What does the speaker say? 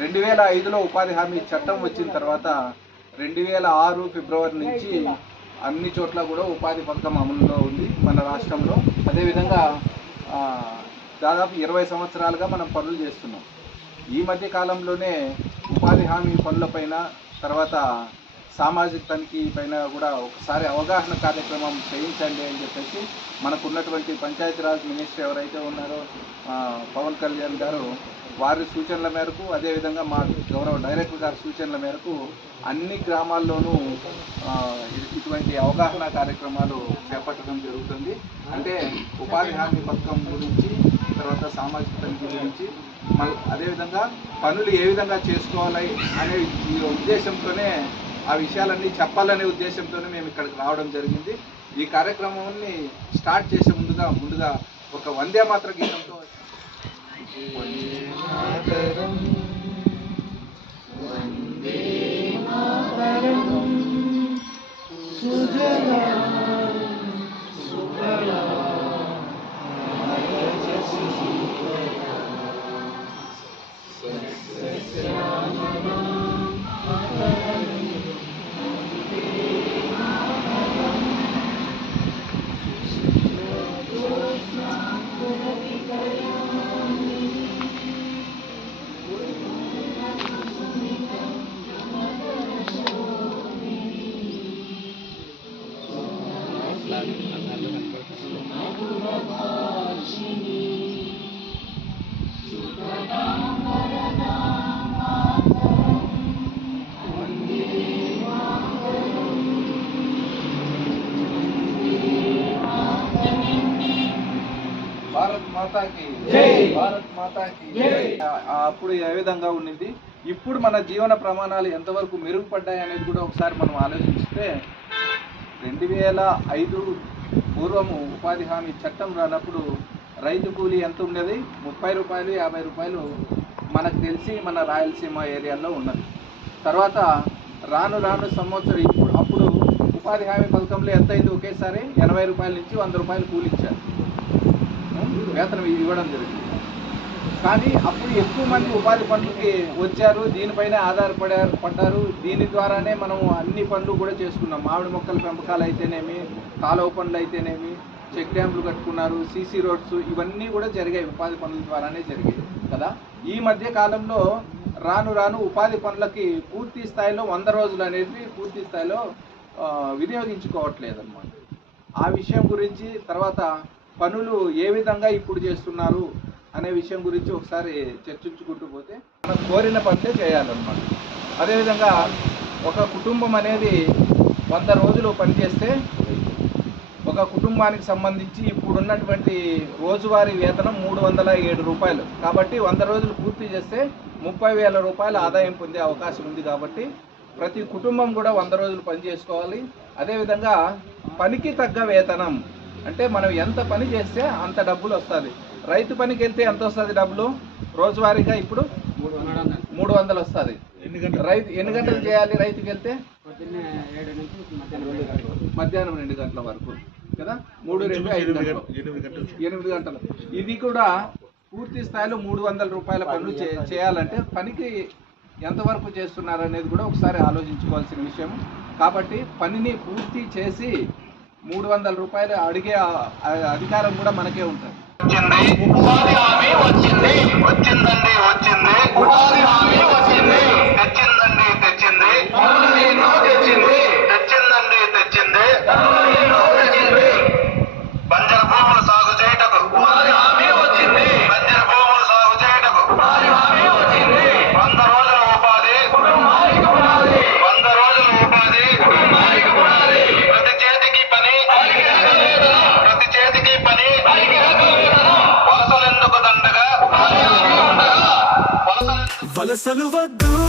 రెండు వేల ఐదులో ఉపాధి హామీ చట్టం వచ్చిన తర్వాత రెండు వేల ఆరు ఫిబ్రవరి నుంచి అన్ని చోట్ల కూడా ఉపాధి పథకం అమలులో ఉంది మన రాష్ట్రంలో. అదేవిధంగా దాదాపు ఇరవై సంవత్సరాలుగా మనం పనులు చేస్తున్నాం. ఈ మధ్య కాలంలోనే ఉపాధి హామీ పనులపైన తర్వాత సామాజిక తనిఖీ పైన కూడా ఒకసారి అవగాహన కార్యక్రమం చేయించండి అని చెప్పేసి మనకు ఉన్నటువంటి పంచాయతీరాజ్ మినిస్టర్ ఎవరైతే ఉన్నారో పవన్ కళ్యాణ్ గారు వారి సూచనల మేరకు అదేవిధంగా మా గౌరవ డైరెక్టర్ గారి సూచనల మేరకు అన్ని గ్రామాల్లోనూ ఇటువంటి అవగాహన కార్యక్రమాలు చేపట్టడం జరుగుతుంది. అంటే ఉపాధి హామీ పథకం గురించి తర్వాత సామాజిక తనిఖీ గురించి మళ్ళీ అదేవిధంగా పనులు ఏ విధంగా చేసుకోవాలి అనే ఈ ఉద్దేశంతోనే ఆ విషయాలన్నీ చెప్పాలనే ఉద్దేశంతోనే మేము ఇక్కడికి రావడం జరిగింది. ఈ కార్యక్రమాన్ని స్టార్ట్ చేసే ముందుగా ముందుగా ఒక వందే మాత్ర గీతంతో అప్పుడు ఏ విధంగా ఉండింది? ఇప్పుడు మన జీవన ప్రమాణాలు ఎంతవరకు మెరుగుపడ్డాయి అనేది కూడా ఒకసారి మనం ఆలోచిస్తే రెండు వేల ఐదు పూర్వము ఉపాధి హామీ చట్టం రానప్పుడు రైతు కూలీ ఎంత ఉండేది? ముప్పై రూపాయలు యాభై రూపాయలు మనకు తెలిసి మన రాయలసీమ ఏరియాలో ఉన్నది. తర్వాత రాను రాను సంవత్సరం ఇప్పుడు అప్పుడు ఉపాధి హామీ పథకంలో ఎంత అయింది? ఒకేసారి ఎనభై రూపాయల నుంచి వంద రూపాయలు కూలి ఇచ్చారు వేతనం ఇవ్వడం జరిగింది. కానీ అప్పుడు ఎక్కువ మంది ఉపాధి పనులకి వచ్చారు. దీనిపైన ఆధారపడారు పడ్డారు. దీని ద్వారానే మనం అన్ని పనులు కూడా చేసుకున్నాం. మామిడి మొక్కల పెంపకాలు అయితేనేమి కాలువ పనులు అయితేనేమి చెక్ డ్యామ్లు కట్టుకున్నారు సీసీ రోడ్స్ ఇవన్నీ కూడా జరిగాయి ఉపాధి పనుల ద్వారానే జరిగాయి కదా. ఈ మధ్య కాలంలో రాను రాను ఉపాధి పనులకి పూర్తి స్థాయిలో వంద రోజులు అనేది పూర్తి స్థాయిలో వినియోగించుకోవట్లేదు అనమాట ఆ విషయం గురించి తర్వాత పనులు ఏ విధంగా ఇప్పుడు చేస్తున్నారు అనే విషయం గురించి ఒకసారి చర్చించుకుంటూ పోతే మనం కోరిన పనులే చేయాలన్నమాట. అదేవిధంగా ఒక కుటుంబం అనేది వంద రోజులు పనిచేస్తే ఒక కుటుంబానికి సంబంధించి ఇప్పుడున్నటువంటి రోజువారీ వేతనం మూడు వందల ఏడు రూపాయలు. కాబట్టి వంద రోజులు పూర్తి చేస్తే ముప్పై వేల రూపాయల ఆదాయం పొందే అవకాశం ఉంది కాబట్టి ప్రతి కుటుంబం కూడా వంద రోజులు పని చేసుకోవాలి. అదేవిధంగా పనికి తగ్గ వేతనం అంటే మనం ఎంత పని చేస్తే అంత డబ్బులు వస్తుంది. రైతు పనికి వెళ్తే ఎంత వస్తుంది డబ్బులు? రోజువారీగా ఇప్పుడు మూడు వందలు వస్తుంది. రైతు ఎన్ని గంటలు చేయాలి రైతుకి వెళ్తే మధ్యాహ్నం రెండు గంటలు. మధ్యాహ్నం రెండు గంటల వరకు కదా? మూడు రెండు ఐదు గంటలు. ఎనిమిది గంటలు. ఇది కూడా పూర్తి స్థాయిలో మూడు వందల రూపాయల పనులు చే- చేయాలంటే పనికి ఎంతవరకు చేస్తున్నారు అనేది కూడా ఒకసారి ఆలోచించుకోవాల్సిన విషయం. కాబట్టి పనిని పూర్తి చేసి మూడు వందల రూపాయలు అడిగే అధికారం కూడా మనకే ఉంటుంది. వచ్చింది. ఉపాధి హామీ వచ్చింది. వచ్చిందండి వచ్చింది. ఉపాధి హామీ వచ్చింది. అసలు వద్దు.